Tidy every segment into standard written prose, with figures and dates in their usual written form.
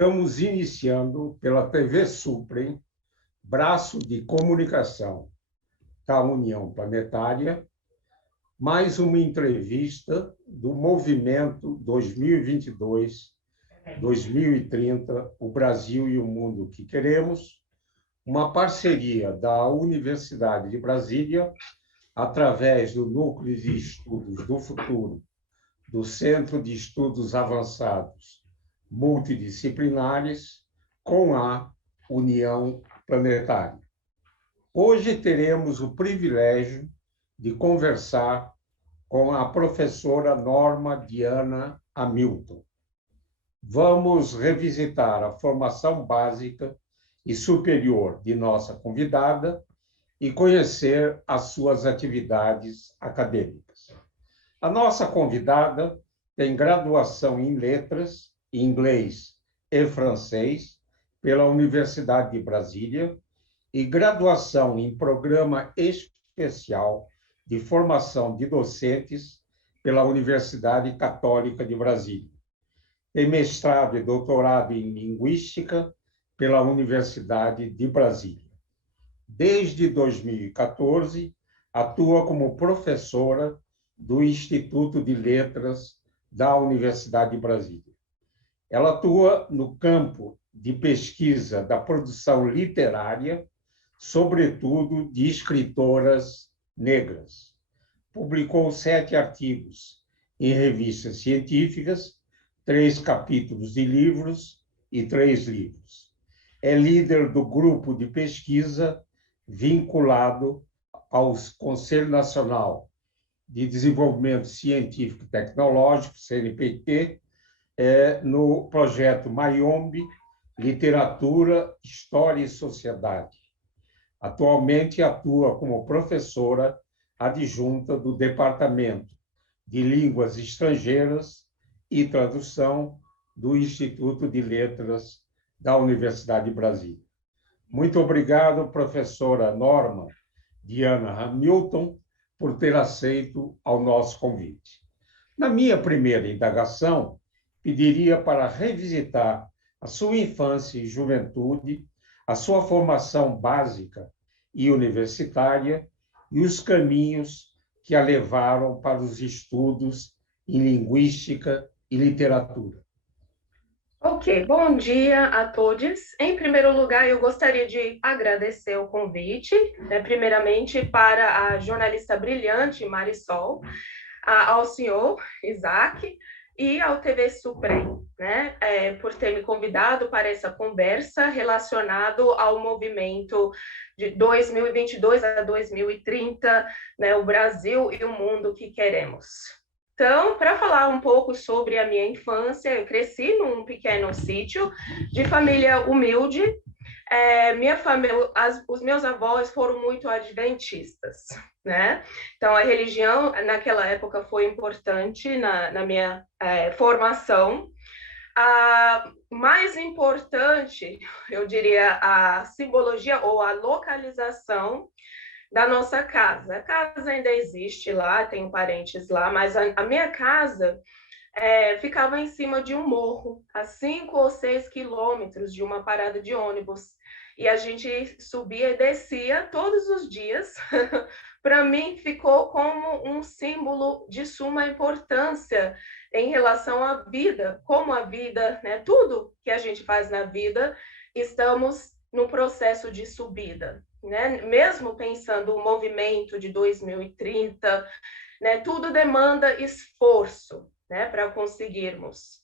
Estamos iniciando pela TV Suprem, braço de comunicação da União Planetária, mais uma entrevista do Movimento 2022-2030, o Brasil e o Mundo que Queremos, uma parceria da Universidade de Brasília, através do Núcleo de Estudos do Futuro, do Centro de Estudos Avançados Multidisciplinares, com a União Planetária. Hoje teremos o privilégio de conversar com a professora Norma Diana Hamilton. Vamos revisitar a formação básica e superior de nossa convidada e conhecer as suas atividades acadêmicas. A nossa convidada tem graduação em Letras, Inglês e Francês pela Universidade de Brasília e graduação em Programa Especial de Formação de Docentes pela Universidade Católica de Brasília. Tem mestrado e doutorado em Linguística pela Universidade de Brasília. Desde 2014, atua como professora do Instituto de Letras da Universidade de Brasília. Ela atua no campo de pesquisa da produção literária, sobretudo de escritoras negras. Publicou 7 artigos em revistas científicas, 3 capítulos de livros e 3 livros. É líder do grupo de pesquisa vinculado ao Conselho Nacional de Desenvolvimento Científico e Tecnológico, CNPq, no projeto Mayombe, Literatura, História e Sociedade. Atualmente atua como professora adjunta do Departamento de Línguas Estrangeiras e Tradução do Instituto de Letras da Universidade de Brasília. Muito obrigado, professora Norma Diana Hamilton, por ter aceito ao nosso convite. Na minha primeira indagação, pediria para revisitar a sua infância e juventude, a sua formação básica e universitária e os caminhos que a levaram para os estudos em linguística e literatura. Ok, bom dia a todos. Em primeiro lugar, eu gostaria de agradecer o convite, primeiramente para a jornalista brilhante Marisol, ao senhor Isaac e ao TV Suprem, por ter me convidado para essa conversa relacionado ao movimento de 2022 a 2030, o Brasil e o mundo que queremos. Então, para falar um pouco sobre a minha infância, eu cresci num pequeno sítio de família humilde. Minha família, os meus avós foram muito adventistas, Então, a religião, naquela época, foi importante na minha formação. A mais importante, eu diria, a simbologia ou a localização da nossa casa. A casa ainda existe lá, tenho parentes lá, mas a minha casa ficava em cima de um morro, a 5 ou 6 quilômetros de uma parada de ônibus. E a gente subia e descia todos os dias. Para mim, ficou como um símbolo de suma importância em relação à vida, como a vida, tudo que a gente faz na vida, estamos no processo de subida. Mesmo pensando o movimento de 2030, tudo demanda esforço, para conseguirmos,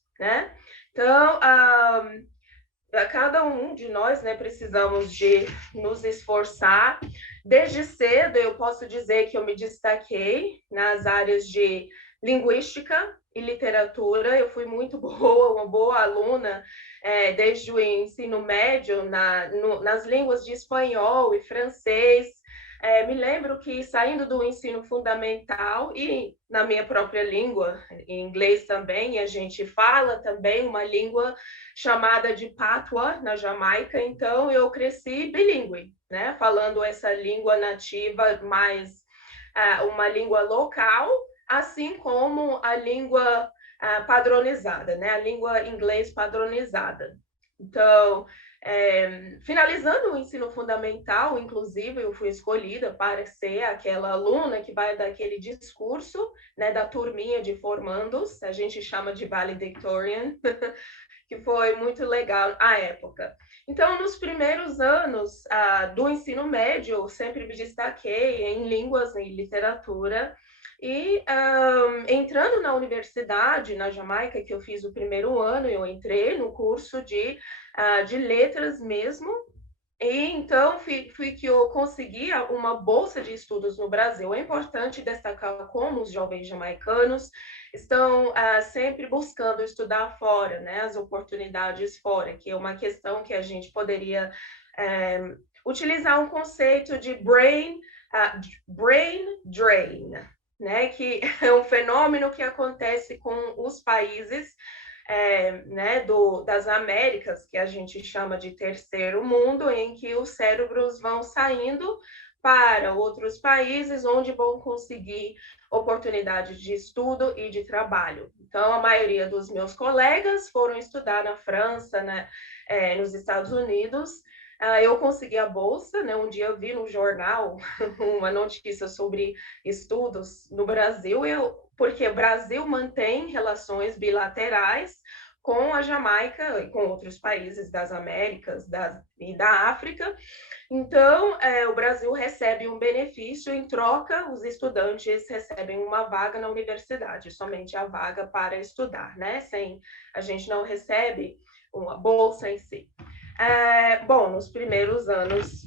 Então, cada um de nós, precisamos de nos esforçar. Desde cedo, eu posso dizer que eu me destaquei nas áreas de linguística e literatura. Eu fui muito boa, uma boa aluna, desde o ensino médio, nas línguas de espanhol e francês. Me lembro que, saindo do ensino fundamental e na minha própria língua, em inglês também, a gente fala também uma língua chamada de Patois, na Jamaica, então eu cresci bilíngue, falando essa língua nativa, mais uma língua local, assim como a língua padronizada, a língua inglês padronizada. Então, finalizando o ensino fundamental, inclusive, eu fui escolhida para ser aquela aluna que vai dar aquele discurso, né, da turminha de formandos, a gente chama de valedictorian, que foi muito legal à época. Então, nos primeiros anos do ensino médio, eu sempre me destaquei em línguas e literatura. E entrando na universidade, na Jamaica, que eu fiz o primeiro ano, eu entrei no curso de letras mesmo, e então fui que eu consegui uma bolsa de estudos no Brasil. É importante destacar como os jovens jamaicanos estão sempre buscando estudar fora, né? As oportunidades fora, que é uma questão que a gente poderia utilizar um conceito de brain drain, né? Que é um fenômeno que acontece com os países né, das Américas, que a gente chama de terceiro mundo, em que os cérebros vão saindo para outros países onde vão conseguir oportunidade de estudo e de trabalho. Então, a maioria dos meus colegas foram estudar na França, né, nos Estados Unidos. Eu consegui a bolsa, né? Um dia eu vi no jornal uma notícia sobre estudos no Brasil, porque o Brasil mantém relações bilaterais com a Jamaica e com outros países das Américas e da África. Então, o Brasil recebe um benefício, em troca, os estudantes recebem uma vaga na universidade, somente a vaga para estudar, né? A gente não recebe uma bolsa em si. Bom, nos primeiros anos,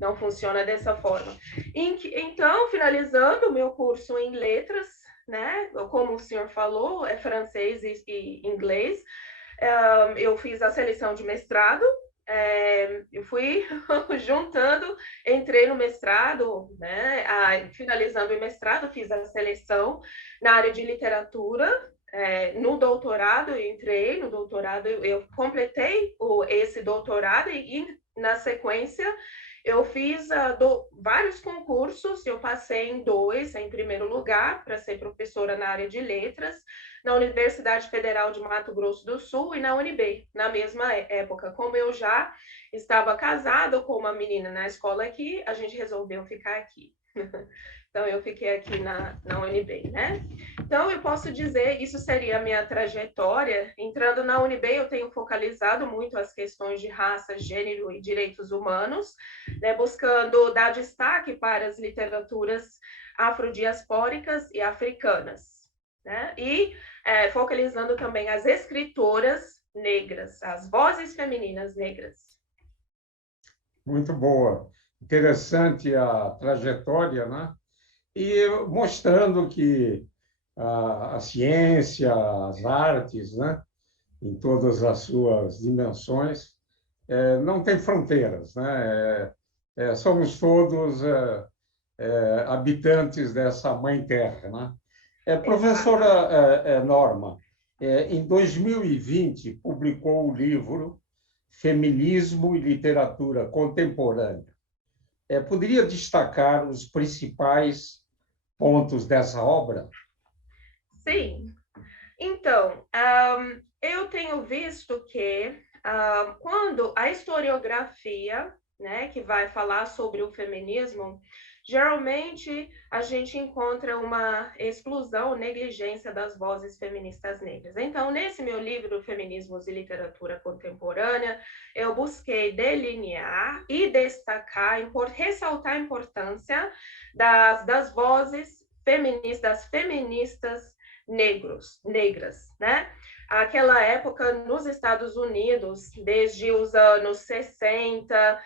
não funciona dessa forma. Então, finalizando o meu curso em letras, né? Como o senhor falou, é francês e inglês. Eu fiz a seleção de mestrado, eu fui juntando, entrei no mestrado, né? Finalizando o mestrado, fiz a seleção na área de literatura. No doutorado, eu entrei no doutorado, eu completei esse doutorado e na sequência eu fiz vários concursos, eu passei em 2, em primeiro lugar, para ser professora na área de letras, na Universidade Federal de Mato Grosso do Sul e na UNB, na mesma época. Como eu já estava casada com uma menina na escola aqui, a gente resolveu ficar aqui. Então, eu fiquei aqui na UNB, né? Então, eu posso dizer, isso seria a minha trajetória. Entrando na UNB, eu tenho focalizado muito as questões de raça, gênero e direitos humanos, né, buscando dar destaque para as literaturas afrodiaspóricas e africanas, né? E focalizando também as escritoras negras, as vozes femininas negras. Muito boa. Interessante a trajetória, né? E mostrando que a ciência, as artes, né, em todas as suas dimensões, não tem fronteiras, né? Somos todos habitantes dessa mãe terra, né? Professora Norma, em 2020 publicou o livro Feminismo e Literatura Contemporânea. Poderia destacar os principais pontos dessa obra? Sim. Então, eu tenho visto que quando a historiografia, né, que vai falar sobre o feminismo, geralmente a gente encontra uma exclusão, negligência das vozes feministas negras. Então, nesse meu livro, Feminismos e Literatura Contemporânea, eu busquei delinear e destacar, ressaltar a importância das vozes feministas negras, né? Aquela época nos Estados Unidos, desde os anos 60,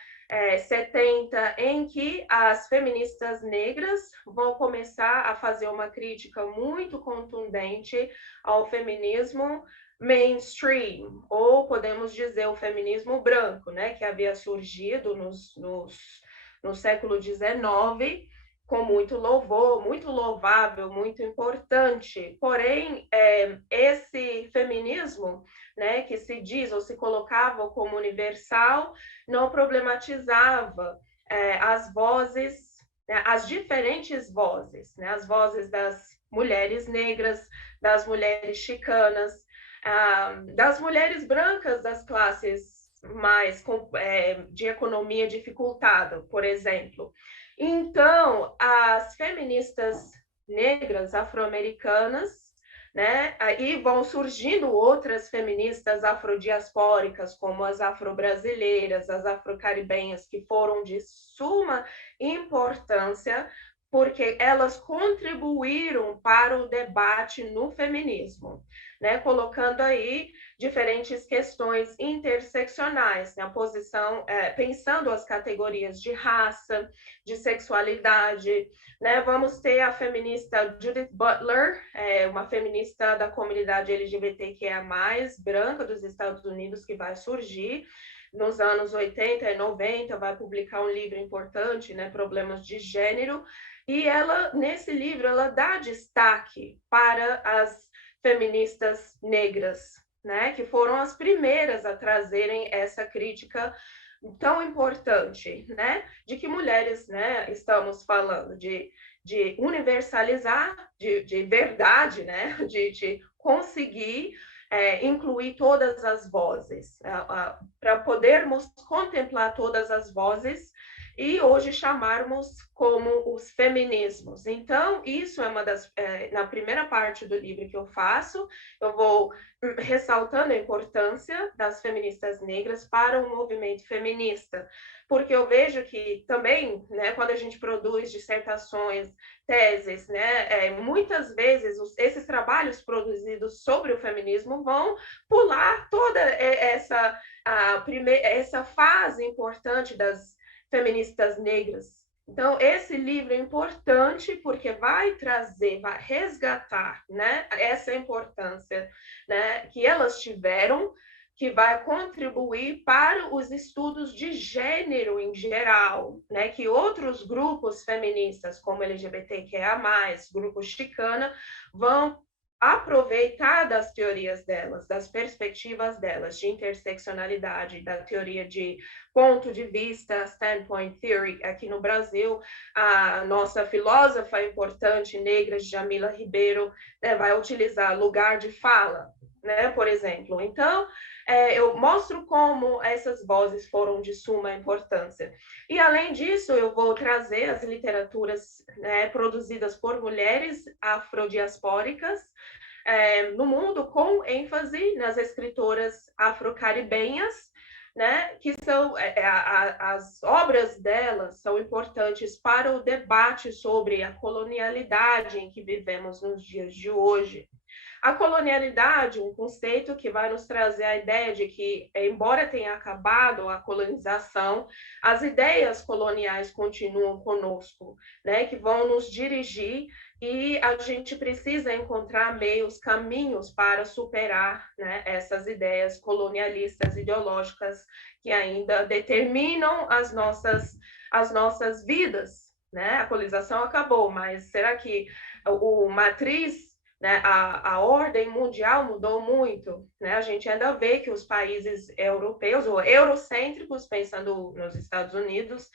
70, em que as feministas negras vão começar a fazer uma crítica muito contundente ao feminismo mainstream, ou podemos dizer o feminismo branco, né, que havia surgido no século XIX, com muito louvor, muito louvável, muito importante. Porém, esse feminismo, né, que se diz ou se colocava como universal, não problematizava as vozes, né, as diferentes vozes, né, as vozes das mulheres negras, das mulheres chicanas, das mulheres brancas das classes mais de economia dificultada, por exemplo. Então, as feministas negras afro-americanas, né? Aí vão surgindo outras feministas afrodiaspóricas, como as afro-brasileiras, as afro-caribenhas, que foram de suma importância, porque elas contribuíram para o debate no feminismo, né? Colocando aí diferentes questões interseccionais, né? A posição, pensando as categorias de raça, de sexualidade, né? Vamos ter a feminista Judith Butler, uma feminista da comunidade LGBTQIA+, branca dos Estados Unidos, que vai surgir nos anos 80 e 90, vai publicar um livro importante, né, Problemas de Gênero, e ela, nesse livro, ela dá destaque para as feministas negras, né, que foram as primeiras a trazerem essa crítica tão importante, né, de que mulheres, né, estamos falando de universalizar, de verdade, né, de conseguir incluir todas as vozes, para podermos contemplar todas as vozes e hoje chamarmos como os feminismos. Então, isso é uma das, na primeira parte do livro que eu faço, eu vou ressaltando a importância das feministas negras para o movimento feminista, porque eu vejo que também, né, quando a gente produz dissertações, teses, né, muitas vezes esses trabalhos produzidos sobre o feminismo vão pular toda essa fase importante das feministas negras. Então, esse livro é importante porque vai trazer, vai resgatar, né, essa importância, né, que elas tiveram, que vai contribuir para os estudos de gênero em geral, né, que outros grupos feministas, como LGBTQIA+, grupo Chicana, vão aproveitar das teorias delas, das perspectivas delas, de interseccionalidade, da teoria de ponto de vista, standpoint theory, aqui no Brasil, a nossa filósofa importante negra, Jamila Ribeiro, né, vai utilizar lugar de fala, né, por exemplo. Então, eu mostro como essas vozes foram de suma importância. E, além disso, eu vou trazer as literaturas, né, produzidas por mulheres afrodiaspóricas no mundo, com ênfase nas escritoras afro-caribenhas, né, que são as obras delas são importantes para o debate sobre a colonialidade em que vivemos nos dias de hoje. A colonialidade, um conceito que vai nos trazer a ideia de que, embora tenha acabado a colonização, as ideias coloniais continuam conosco, né, que vão nos dirigir, e a gente precisa encontrar meios, caminhos para superar, né, essas ideias colonialistas ideológicas que ainda determinam as nossas vidas, né? A colonização acabou, mas será que o matriz, né, a ordem mundial mudou muito, né? A gente ainda vê que os países europeus, ou eurocêntricos, pensando nos Estados Unidos,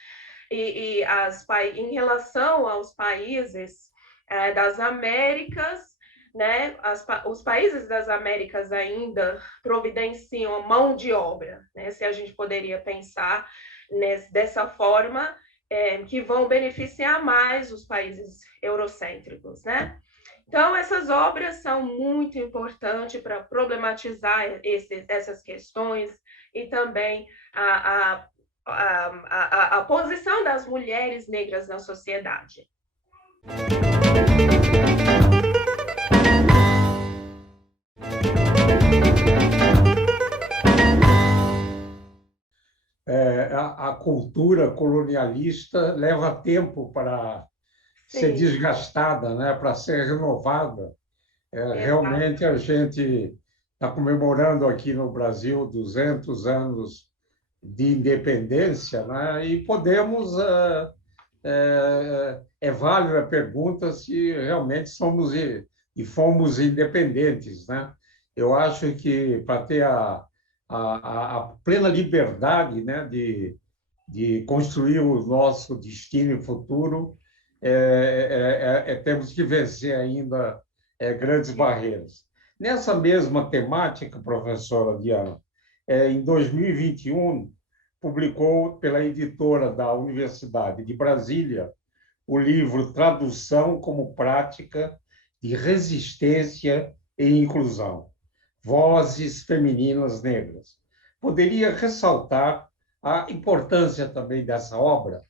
em relação aos países das Américas, né, os países das Américas ainda providenciam mão de obra, né, se a gente poderia pensar dessa forma, que vão beneficiar mais os países eurocêntricos, né? Então, essas obras são muito importantes para problematizar essas questões e também a posição das mulheres negras na sociedade. A cultura colonialista leva tempo para ser desgastada, né, para ser renovada. Realmente, a gente está comemorando aqui no Brasil 200 anos de independência, né, e podemos... É válida a pergunta se realmente somos e fomos independentes, né? Eu acho que para ter a plena liberdade, né, de construir o nosso destino e futuro, temos que vencer ainda grandes barreiras. Nessa mesma temática, professora Diana, em 2021, publicou pela editora da Universidade de Brasília o livro Tradução como Prática de Resistência e Inclusão, Vozes Femininas Negras. Poderia ressaltar a importância também dessa obra?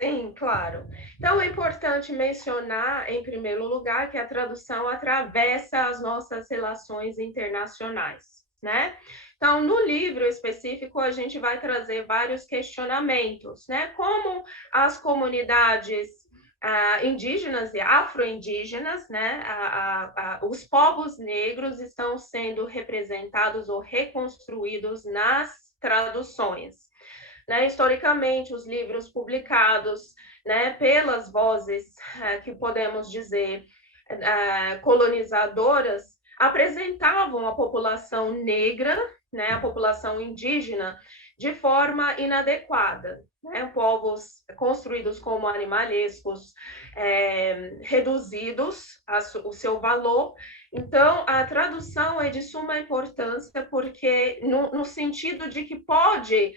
Sim, claro. Então, é importante mencionar, em primeiro lugar, que a tradução atravessa as nossas relações internacionais, né? Então, no livro específico, a gente vai trazer vários questionamentos, né? Como as comunidades indígenas e afro-indígenas, né? Os povos negros estão sendo representados ou reconstruídos nas traduções, né? Historicamente, os livros publicados, né, pelas vozes que podemos dizer colonizadoras apresentavam a população negra, né, a população indígena, de forma inadequada, né? Povos construídos como animalescos, reduzidos o seu valor. Então, a tradução é de suma importância, porque no sentido de que pode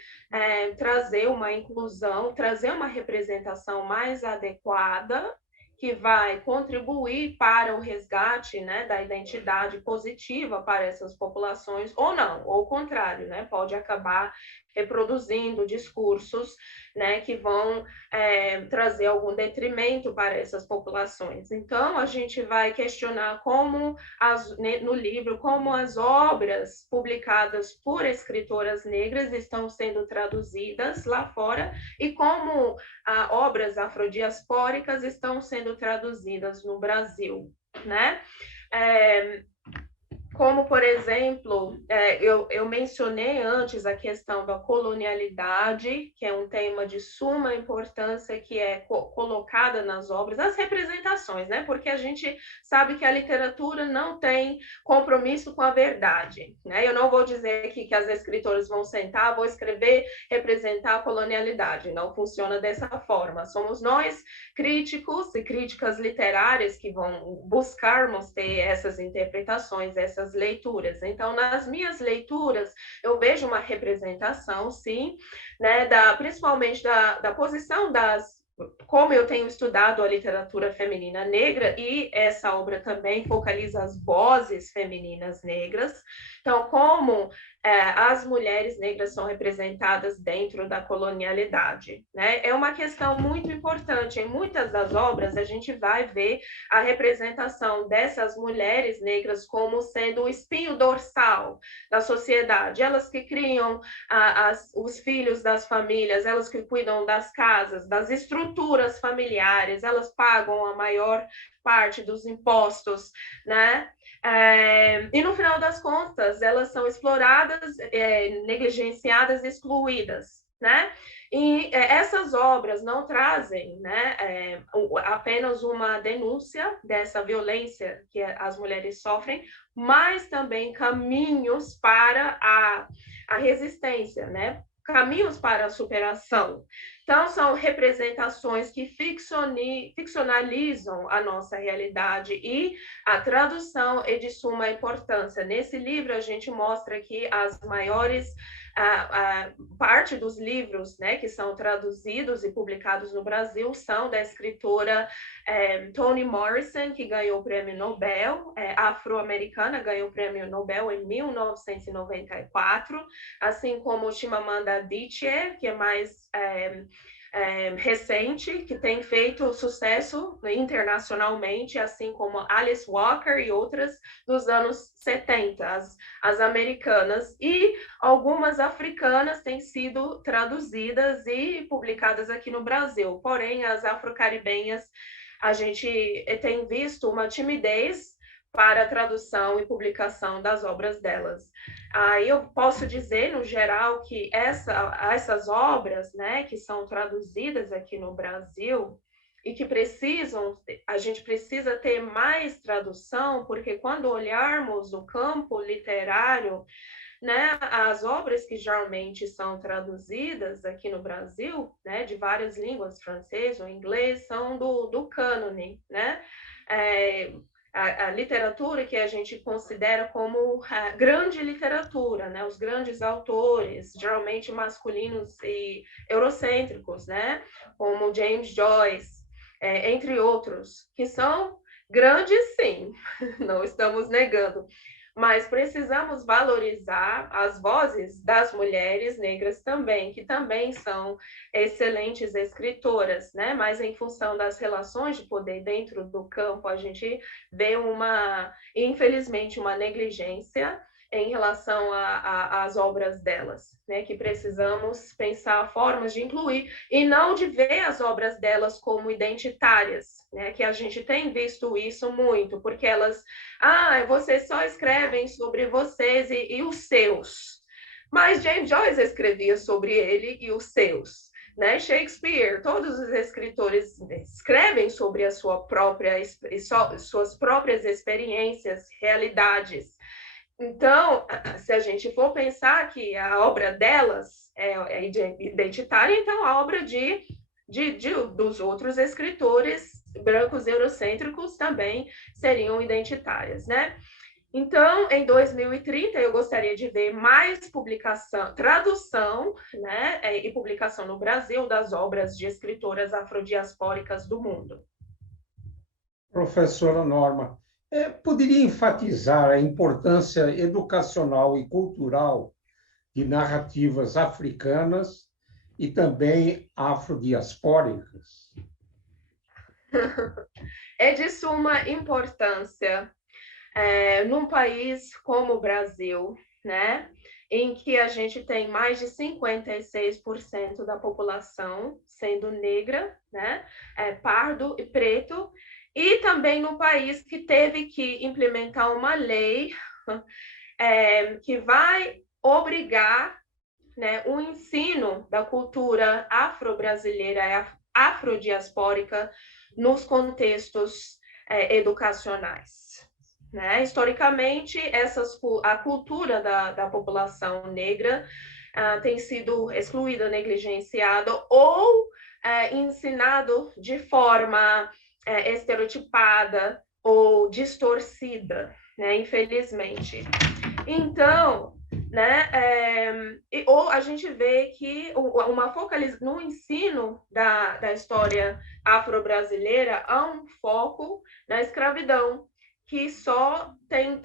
trazer uma inclusão, trazer uma representação mais adequada, que vai contribuir para o resgate, né, da identidade positiva para essas populações, ou não, ou o contrário, né, pode acabar reproduzindo discursos, né, que vão trazer algum detrimento para essas populações. Então, a gente vai questionar como, no livro, como as obras publicadas por escritoras negras estão sendo traduzidas lá fora e como obras afrodiaspóricas estão sendo traduzidas no Brasil, né? Como, por exemplo, eu mencionei antes a questão da colonialidade, que é um tema de suma importância, que é colocada nas obras, as representações, né? Porque a gente sabe que a literatura não tem compromisso com a verdade, né? Eu não vou dizer aqui que as escritoras vão sentar, vou escrever, representar a colonialidade, não funciona dessa forma. Somos nós, críticos e críticas literárias, que vão buscarmos ter essas interpretações, essas leituras. Então, nas minhas leituras, eu vejo uma representação, sim, né, principalmente da posição como eu tenho estudado a literatura feminina negra, e essa obra também focaliza as vozes femininas negras, então, como as mulheres negras são representadas dentro da colonialidade, né? É uma questão muito importante. Em muitas das obras, a gente vai ver a representação dessas mulheres negras como sendo o espinho dorsal da sociedade. Elas que criam os filhos das famílias, elas que cuidam das casas, das estruturas familiares, elas pagam a maior parte dos impostos, né? E no final das contas, elas são exploradas, negligenciadas, excluídas, né? E essas obras não trazem, né, apenas uma denúncia dessa violência que as mulheres sofrem, mas também caminhos para a resistência, né? Caminhos para a superação. Então, são representações que ficcionalizam a nossa realidade, e a tradução é de suma importância. Nesse livro, a gente mostra que as maiores parte dos livros, né, que são traduzidos e publicados no Brasil são da escritora Toni Morrison, que ganhou o prêmio Nobel, afro-americana, ganhou o prêmio Nobel em 1994, assim como Chimamanda Adichie, que é mais recente, que tem feito sucesso internacionalmente, assim como Alice Walker e outras dos anos 70, as americanas, e algumas africanas têm sido traduzidas e publicadas aqui no Brasil, porém as afro-caribenhas, a gente tem visto uma timidez para a tradução e publicação das obras delas. Aí eu posso dizer, no geral, que essas obras, né, que são traduzidas aqui no Brasil e que a gente precisa ter mais tradução, porque quando olharmos o campo literário, né, as obras que geralmente são traduzidas aqui no Brasil, né, de várias línguas, francês ou inglês, são do cânone, né? a literatura que a gente considera como a grande literatura, né? Os grandes autores, geralmente masculinos e eurocêntricos, né? Como James Joyce, entre outros, que são grandes, sim, não estamos negando, mas precisamos valorizar as vozes das mulheres negras também, que também são excelentes escritoras, né? Mas em função das relações de poder dentro do campo, a gente vê infelizmente, uma negligência em relação às obras delas, né? Que precisamos pensar formas de incluir e não de ver as obras delas como identitárias, né? Que a gente tem visto isso muito, porque elas, vocês só escrevem sobre vocês e os seus. Mas James Joyce escrevia sobre ele e os seus. Né? Shakespeare, todos os escritores escrevem sobre a sua suas próprias experiências, realidades. Então, se a gente for pensar que a obra delas é identitária, então a obra dos outros escritores brancos eurocêntricos também seriam identitárias, né? Então, em 2030, eu gostaria de ver mais publicação, tradução, né, e publicação no Brasil das obras de escritoras afrodiaspóricas do mundo. Professora Norma, poderia enfatizar a importância educacional e cultural de narrativas africanas e também afrodiaspóricas? É de suma importância num país como o Brasil, né, em que a gente tem mais de 56% da população sendo negra, né, pardo e preto, e também num país que teve que implementar uma lei que vai obrigar, né, o ensino da cultura afro-brasileira e afrodiaspórica nos contextos educacionais. Né? Historicamente, a cultura da população negra tem sido excluída, negligenciada ou ensinado de forma estereotipada ou distorcida, né? Infelizmente. Então, né, ou a gente vê que uma focalização no ensino da história afro-brasileira há um foco na escravidão, que só tem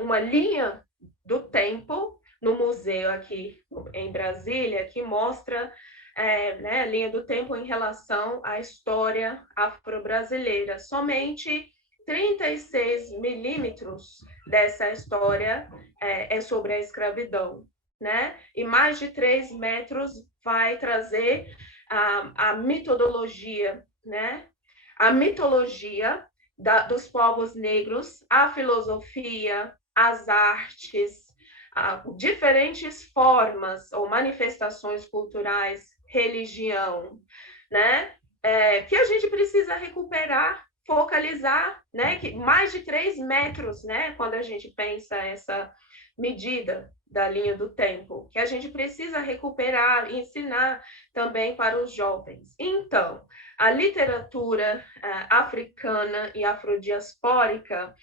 uma linha do tempo no museu aqui em Brasília que mostra né, a linha do tempo em relação à história afro-brasileira. Somente 36 milímetros dessa história é sobre a escravidão, né? E mais de 3 metros vai trazer a metodologia, né? A mitologia dos povos negros, a filosofia, as artes, diferentes formas ou manifestações culturais, religião, né? Que a gente precisa recuperar, focalizar, né? Que mais de 3 metros, né? Quando a gente pensa essa medida da linha do tempo, que a gente precisa recuperar e ensinar também para os jovens. Então, a literatura africana e afrodiaspórica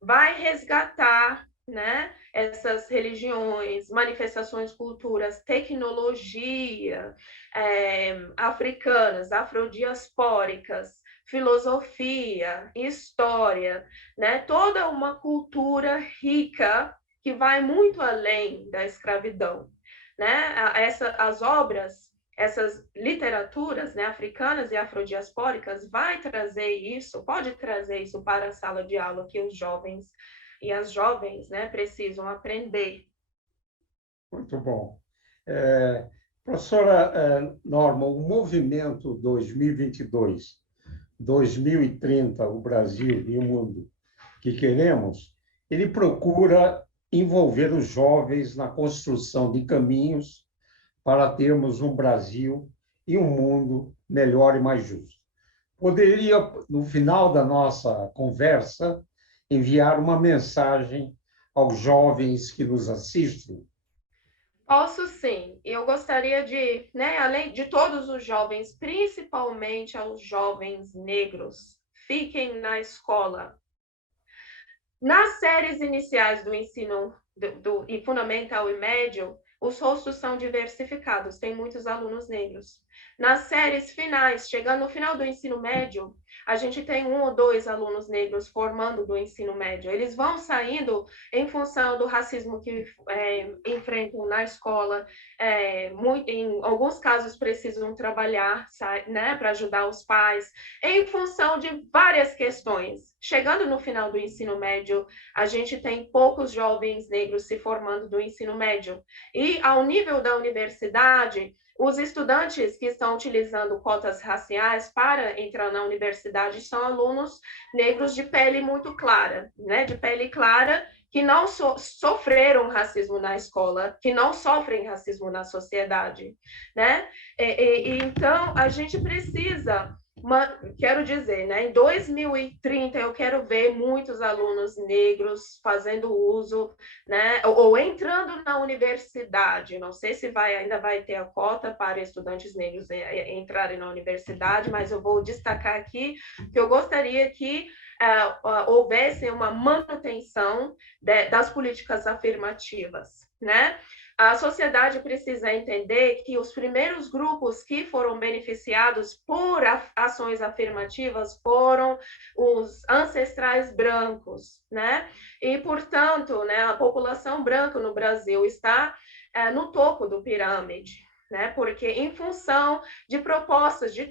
vai resgatar, né, essas religiões, manifestações, culturas, tecnologia africanas, afrodiaspóricas, filosofia, história, né, toda uma cultura rica que vai muito além da escravidão, né? As obras, essas literaturas, né, africanas e afrodiaspóricas pode trazer isso para a sala de aula que os jovens e as jovens, né, precisam aprender. Muito bom. Professora Norma, o movimento 2022, 2030, o Brasil e o mundo que queremos, ele procura envolver os jovens na construção de caminhos para termos um Brasil e um mundo melhor e mais justo. Poderia, no final da nossa conversa, enviar uma mensagem aos jovens que nos assistem? Posso sim. Eu gostaria de, né, além de todos os jovens, principalmente aos jovens negros, fiquem na escola. Nas séries iniciais do ensino e fundamental e médio, os rostos são diversificados, tem muitos alunos negros. Nas séries finais, chegando no final do ensino médio, a gente tem 1 ou 2 alunos negros formando do ensino médio. Eles vão saindo em função do racismo que enfrentam na escola. Em alguns casos, precisam trabalhar, né, para ajudar os pais, em função de várias questões. Chegando no final do ensino médio, a gente tem poucos jovens negros se formando do ensino médio. E, ao nível da universidade, os estudantes que estão utilizando cotas raciais para entrar na universidade são alunos negros de pele muito clara, né? De pele clara, que não sofreram racismo na escola, que não sofrem racismo na sociedade, né? Então, a gente precisa... quero dizer, né, em 2030 eu quero ver muitos alunos negros fazendo uso, né, ou entrando na universidade. Não sei se ainda vai ter a cota para estudantes negros entrarem na universidade, mas eu vou destacar aqui que eu gostaria que houvesse uma manutenção das políticas afirmativas, né? A sociedade precisa entender que os primeiros grupos que foram beneficiados por ações afirmativas foram os ancestrais brancos, né? E, portanto, né, a população branca no Brasil está no topo do pirâmide, né? Porque em função de propostas de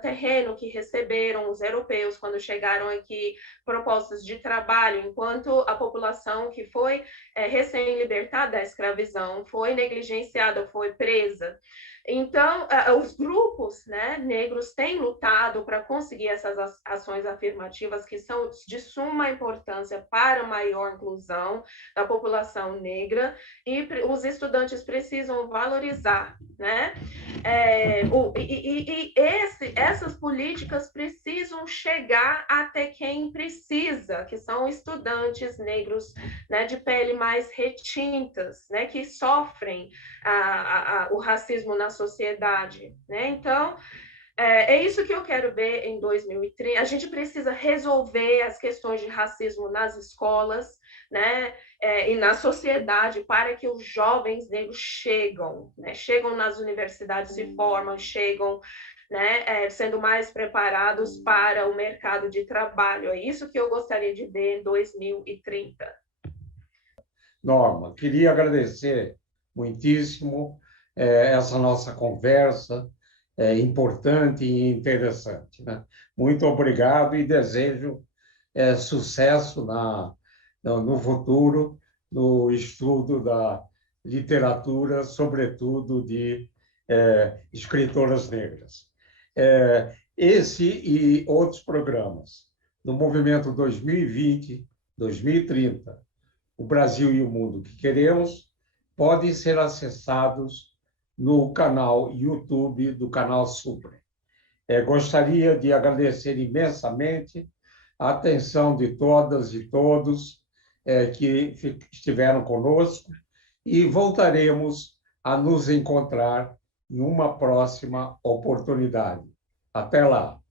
terreno que receberam os europeus quando chegaram aqui, propostas de trabalho, enquanto a população que foi recém-libertada da escravidão foi negligenciada, foi presa. Então, os grupos, né, negros têm lutado para conseguir essas ações afirmativas que são de suma importância para a maior inclusão da população negra, e os estudantes precisam valorizar, né? Essas políticas precisam chegar até quem precisa, que são estudantes negros, né, de pele mais retintas, né, que sofrem o racismo na sociedade, né? Então, é isso que eu quero ver em 2030. A gente precisa resolver as questões de racismo nas escolas, né? E na sociedade, para que os jovens negros chegam, né? Chegam nas universidades, se formam, chegam, né? Sendo mais preparados para o mercado de trabalho. É isso que eu gostaria de ver em 2030. Norma, queria agradecer muitíssimo essa nossa conversa, importante e interessante, né? Muito obrigado e desejo sucesso no futuro, no estudo da literatura, sobretudo de escritoras negras. Esse e outros programas do Movimento 2020, 2030, o Brasil e o Mundo que Queremos, podem ser acessados no canal YouTube do canal Supre. Gostaria de agradecer imensamente a atenção de todas e todos que estiveram conosco e voltaremos a nos encontrar em uma próxima oportunidade. Até lá!